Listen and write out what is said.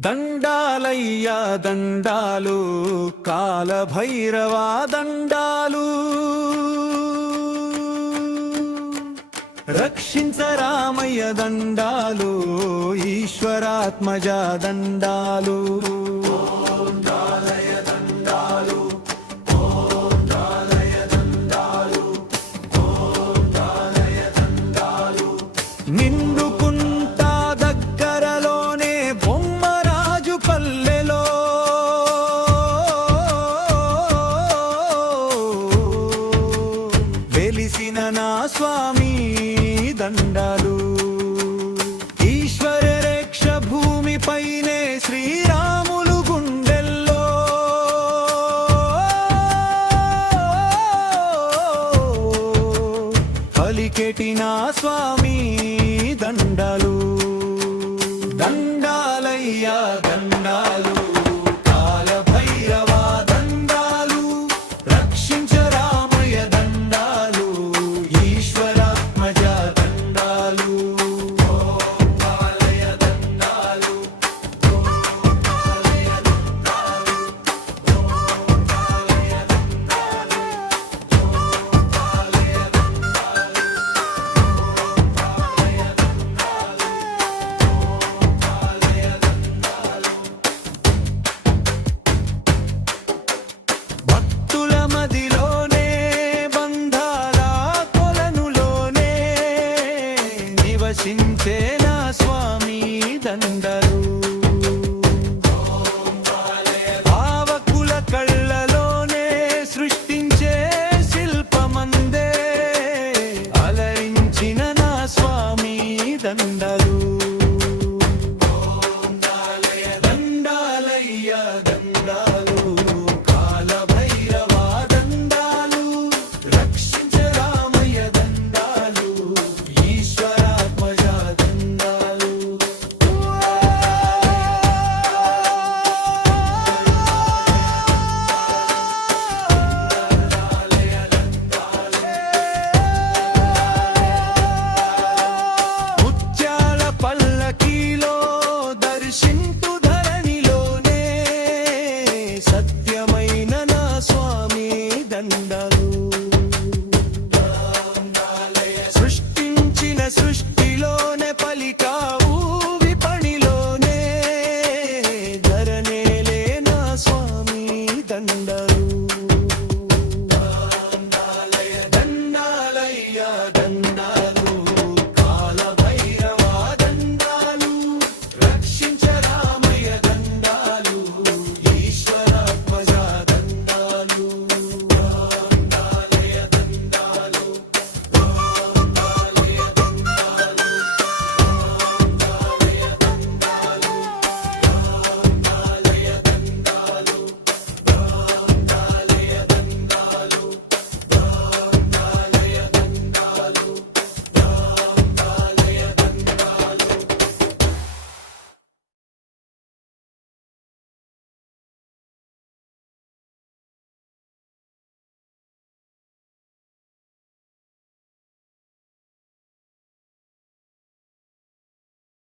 దండాలయ్యా దండాలు కాలభైరవా దండాలు. రక్షించరామయ్య దండాలు ఈశ్వరాత్మజ దండాలు. నిండుకుంటా స్వామి దండాలు. ఈశ్వర రేక్ష భూమిపైనే శ్రీరాములు గుండెల్లో. పలికెటినా స్వామి దండాలు దండాలు.